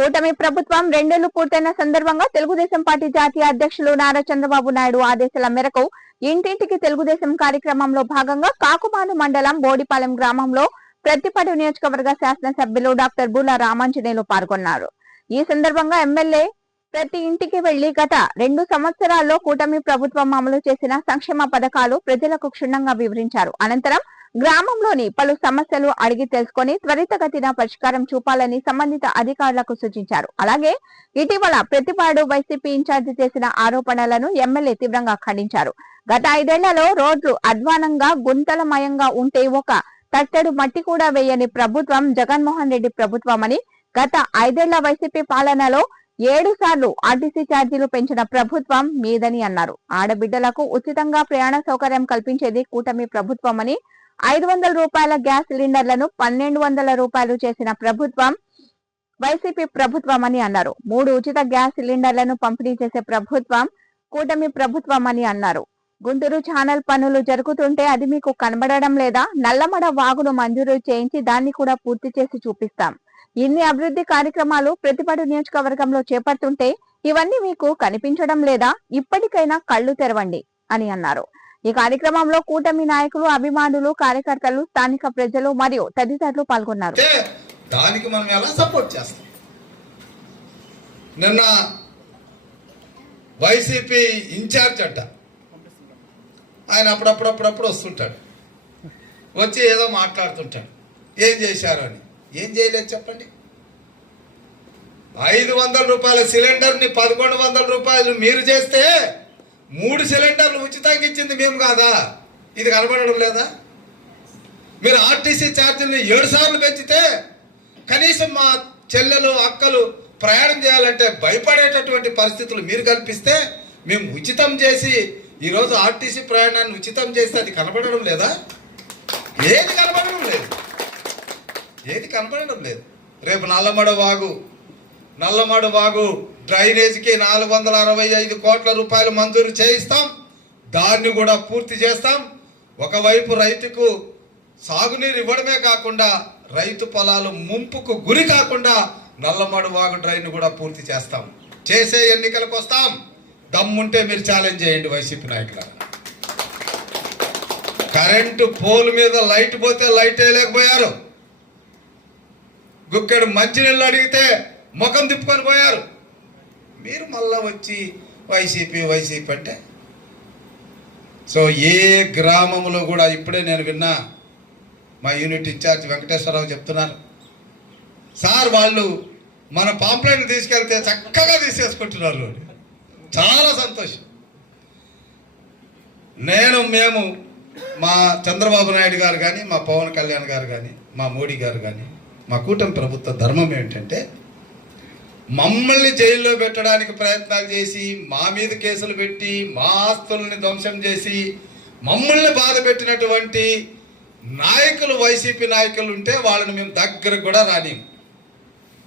కూటమి ప్రభుత్వం 2 ఏళ్లు పూర్తయిన సందర్భంగా తెలుగుదేశం పార్టీ జాతీయ అధ్యక్షులు నారా చంద్రబాబు నాయుడు ఆదేశాల మేరకు ఇంటింటికి తెలుగుదేశం కార్యక్రమంలో భాగంగా కాకుమాను మండలం బోడిపాలెం గ్రామంలో ప్రతిపాడు నియోజకవర్గ శాసనసభ్యులు డాక్టర్ బూల రామాంజనేయులు పాల్గొన్నారు. ఈ సందర్భంగా ఎమ్మెల్యే ప్రతి ఇంటికి వెళ్లి గత 2 సంవత్సరాల్లో కూటమి ప్రభుత్వం అమలు చేసిన సంక్షేమ పథకాలు ప్రజలకు క్షుణ్ణంగా వివరించారు. అనంతరం గ్రామంలోని పలు సమస్యలు అడిగి తెలుసుకుని త్వరితగతిన పరిష్కారం చూపాలని సంబంధిత అధికారులకు సూచించారు. అలాగే ఇటీవల ప్రతిపాడు వైసీపీ ఇన్ఛార్జి చేసిన ఆరోపణలను ఎమ్మెల్యే తీవ్రంగా ఖండించారు. గత 5 ఏళ్లలో రోడ్లు అధ్వానంగా గుంతలమయంగా ఉంటే ఒక తట్టెడు మట్టి కూడా వేయని ప్రభుత్వం జగన్మోహన్ రెడ్డి ప్రభుత్వమని, గత 5 ఏళ్ల వైసీపీ పాలనలో 7 సార్లు ఆర్టీసీ ఛార్జీలు పెంచిన ప్రభుత్వం మీదని అన్నారు. ఆడబిడ్డలకు ఉచితంగా ప్రయాణ సౌకర్యం కల్పించేది కూటమి ప్రభుత్వమని, 500 రూపాయల గ్యాస్ సిలిండర్లను 1200 రూపాయలు చేసిన ప్రభుత్వం వైసీపీ ప్రభుత్వం అని అన్నారు. 3 ఉచిత గ్యాస్ సిలిండర్లను పంపిణీ చేసే ప్రభుత్వం కూటమి ప్రభుత్వం అని అన్నారు. గుంటూరు ఛానల్ పనులు జరుగుతుంటే అది మీకు కనబడడం లేదా? నల్లమడ వాగును మంజూరు చేయించి దాన్ని కూడా పూర్తి చేసి చూపిస్తాం. ఇన్ని అభివృద్ధి కార్యక్రమాలు ప్రతిపాడు నియోజకవర్గంలో చేపడుతుంటే ఇవన్నీ మీకు కనిపించడం లేదా? ఇప్పటికైనా కళ్లు తెరవండి అని అన్నారు. ఈ కార్యక్రమంలో కూటమి నాయకులు, అభిమానులు, కార్యకర్తలు, స్థానిక ప్రజలు మరియు తదితరులు పాల్గొన్నారు. దానికి మనం ఎలా సపోర్ట్ చేస్తాం? నిన్న వైసీపీ ఇన్ఛార్జ్ అంట, ఆయన అప్పుడప్పుడు వస్తుంటాడు, వచ్చి ఏదో మాట్లాడుతుంటాడు. ఏం చేశారు అని. ఏం చేయలేదు చెప్పండి. 500 రూపాయల సిలిండర్ని 1100 రూపాయలు మీరు చేస్తే 3 సిలిండర్లు ఉచితంగా ఇచ్చింది మేము కాదా? ఇది కనబడడం లేదా? మీరు ఆర్టీసీ ఛార్జీలని 7 సార్లు పెంచితే కనీసం మా చెల్లెలు, అక్కలు ప్రయాణం చేయాలంటే భయపడేటటువంటి పరిస్థితులు మీరు కల్పిస్తే మేము ఉచితం చేసి ఈరోజు ఆర్టీసీ ప్రయాణాన్ని ఉచితం చేస్తే అది కనబడడం లేదా? ఏది కనబడడం లేదు, ఏది కనబడడం లేదు. రేపు నల్లమడ వాగు డ్రైనేజీకి 465 కోట్ల రూపాయలు మంజూరు చేయిస్తాం. దాన్ని కూడా పూర్తి చేస్తాం. ఒకవైపు రైతుకు సాగునీరు ఇవ్వడమే కాకుండా రైతు పొలాలు ముంపుకు గురి కాకుండా నల్లమడ వాగు డ్రైన్ కూడా పూర్తి చేస్తాం. చేసే ఎన్నికలకు వస్తాం. దమ్ముంటే మీరు ఛాలెంజ్ చేయండి వైసీపీ నాయకులు. కరెంటు పోల్ మీద లైట్ పోతే లైట్ వేయలేకపోయారు. గుక్కెడు మంచినీళ్ళు అడిగితే ముఖం తిప్పుకొని పోయారు. మీరు మళ్ళా వచ్చి వైసీపీ అంటే సో ఏ గ్రామంలో కూడా ఇప్పుడే నేను విన్నా, మా యూనిట్ ఇన్ఛార్జ్ వెంకటేశ్వరరావు చెప్తున్నారు, సార్ వాళ్ళు మన పాంప్లెట్ తీసుకెళ్తే చక్కగా తీసేసుకుంటున్నారు. చాలా సంతోషం. మేము మా చంద్రబాబు నాయుడు గారు కానీ, మా పవన్ కళ్యాణ్ గారు కానీ, మా మోడీ గారు కానీ, మా కూటమి ప్రభుత్వ ధర్మం ఏంటంటే మమ్మల్ని జైల్లో పెట్టడానికి ప్రయత్నాలు చేసి, మా మీద కేసులు పెట్టి, మా ఆస్తుల్ని ధ్వంసం చేసి, మమ్మల్ని బాధ పెట్టినటువంటి నాయకులు, వైసీపీ నాయకులు ఉంటే వాళ్ళని మేము దగ్గరకు కూడా రానిము.